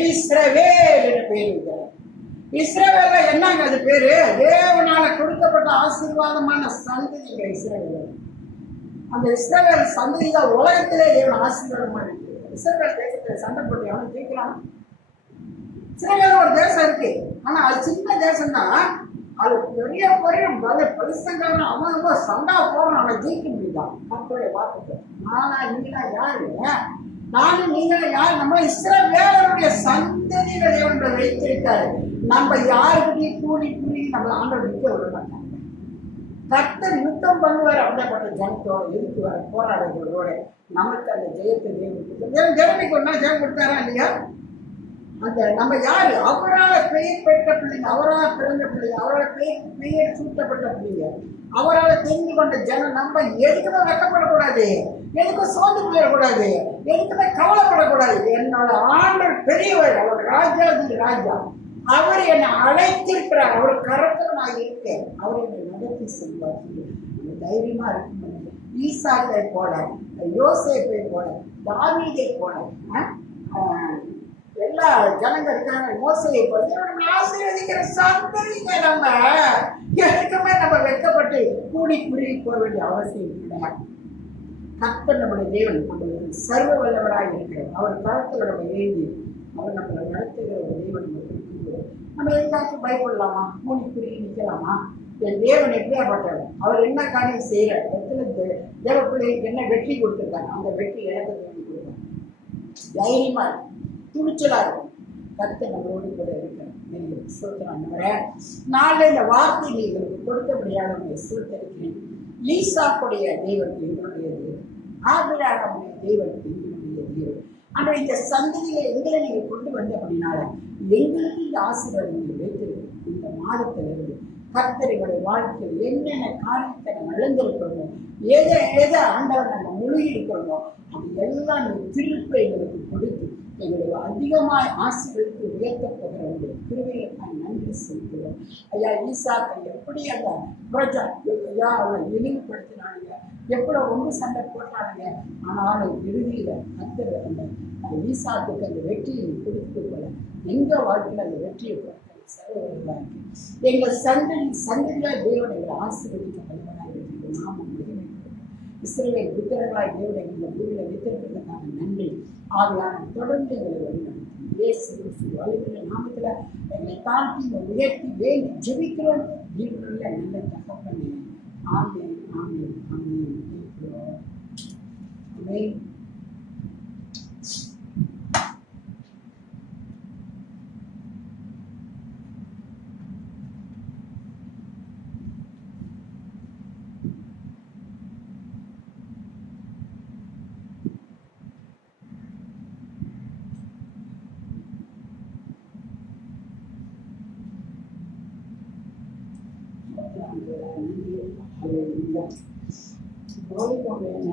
இஸ்ரவேல் பேர் இருக்கிறார். இஸ்ரவேல என்னங்க அது பேரு? தேவனால கொடுக்கப்பட்ட ஆசீர்வாதமான சந்ததிங்க இஸ்ரவேல். அந்த இஸ்ரவேல் சந்ததி தான் உலகத்திலே தேவன் ஆசீர்வாதமா இருக்கு. இஸ்ரவேல் தேசத்துல சண்டை போட்டு அவனை ஜெயிக்கிறான். இஸ்ரவேல் ஒரு தேசம் இருக்கு, ஆனா அது சின்ன தேசம் தான். அது பெரிய பெரிய பரிசங்காரன் அவன் ரொம்ப சண்டா போறான், அவனை ஜெயிக்க முடியுதான். மக்களுடைய வார்த்தை. ஆனா நீங்களா யாரு? நானும் நீங்களும் யார்? நம்ம இஸ்ரவேலருடைய சந்ததியில தேவன் வைத்திருக்காரு. நம்ம யாருக்கிட்டையும் கூடி நம்ம ஆண்டவர் நிற்க விட மாட்டாங்க. கர்த்தர் யுத்தம் பண்ணுவார். அப்படிப்பட்ட ஜனத்தோட இருக்குவார், போராடுகளோட நமக்கு அந்த ஜெயத்தை தேவன் ஜெயமைக்கு ஒன்னா ஜெயம் கொடுத்தாரா இல்லையா? அந்த நம்ம யாரு? அவரால் பெயர் பெற்ற பிள்ளைங்க, அவரால் பிறந்த பிள்ளைங்க, அவரால் பெயர் சூட்டப்பட்ட பிள்ளைங்க, அவரால் தெரிந்து கொண்ட ஜனம். நம்ம எதுக்குமே வெக்கப்படக்கூடாது, எதுக்கும் சோர்ந்து போயிடக்கூடாது, எதுக்குமே கவலைப்படக்கூடாது. என்னோட ஆண்டவர் பெரியவர், அவர் ராஜாதி ராஜா, அவர் என்னை அழைத்திருக்கிறார், அவர் கரத்தில் நான் இருக்கேன், அவர் என்னை நடத்தி செல்வார். தைரியமா இருக்கும். ஈசாக்கை போல, யோசேப்பை போல, தாவீதை போல எல்லா ஜனங்க இருக்காங்க. மோசையை போல நம்ம ஆசீர்வதிக்கிற சந்ததிங்க. நம்ம எதுக்குமே நம்ம வெட்கப்பட்டு கூடி குறுகி போக வேண்டிய அவசியம் கிடையாது. கர்த்தர் நம்முடைய தேவன் நம்ம சர்வ வல்லவராக இருக்கிறார். அவர் கருத்தில் நம்ம ஏந்தி அவர் நம்மளை நடத்துகிற ஒரு தேவன் நம்ம எல்லாருக்கும் பயப்படலாமா? கூடி குறுகி நிற்கலாமா? என் தேவன் எப்படியாப்பட்டவர், அவர் என்ன காரியம் செய்யறார், எத்தனை தேவ பிள்ளைகளுக்கு என்ன வெற்றி கொடுத்துருக்காரு, அந்த வெற்றி எனக்கு வேண்டி கொடுத்தார். தைரியமா துணிச்சலா இருக்கும். கர்த்தர் நம்மளோடு கூட இருக்கிறார். நீங்கள் சொல்றாங்க நாளை இந்த வார்த்தை எங்களுக்கு கொடுத்தபடியாக உங்களை சொல்லிருக்கிறேன். லீசாக்குடைய தேவன் எங்களுடைய தேவன், ஆபிரகாமுடைய தேவன் எங்களுடைய தேவன். ஆனால் இந்த சந்ததியில எங்களை நீங்க கொண்டு வந்த அப்படின்னால எங்களுக்கு இந்த ஆசீர்வாதம் நீங்கள் வைத்திருக்கு. இந்த மாதத்திலிருந்து கர்த்தரினுடைய வாழ்க்கையில் என்னென்ன காரியத்தை நம்ம இழந்திருக்கிறோமோ, எதை ஆண்டவர் நம்ம முழுகி இருக்கிறோமோ, அது எல்லாம் நீங்கள் திருப்ப எங்களுக்கு கொடுத்து எங்களுக்கு அதிகமாய் ஆசீர்வதித்து உயர்த்த போகிறவங்களுடைய கிருபைகளுக்காக நன்றி செலுத்துகிறோம். ஐயா ஈசாக்கை எப்படி அந்த ப்ராஜெக்ட் ஐயா அவளை இழிவுபடுத்தினானுங்க, எவ்வளோ ரொம்ப சண்டை போட்டானுங்க. ஆனாலும் இறுதியில் கர்த்தர் அந்த ஈசாக்குக்கு அந்த வெற்றியை கொடுத்து போல எங்கள் வாழ்க்கையில் அந்த வெற்றியை கொடுத்து சர்வர்களாக இருக்கு. எங்கள் சந்ததியாக தேவன் எங்களை ஆசீர்வதிக்க வல்லவராக இருக்கிறது. நாமும் இஸ்ரவேல் புத்திரர்களாய் தேவனை எங்கள் பூமியில் வைத்திருக்கிறதுக்காக நன்றி. ஆவியான தொடர்ந்து எங்களை வழிநடத்தும் இயேசு கிறிஸ்து வழிகிற நாமத்தில் எங்களை தாழ்த்தி உயர்த்தி வேண்டி ஜெபிக்கிறோம். ஜீவனுள்ள நல்ல தகப்பனே. ஆமென், ஆமென், ஆமென். ஆமென். Hallelujah. Glory to God.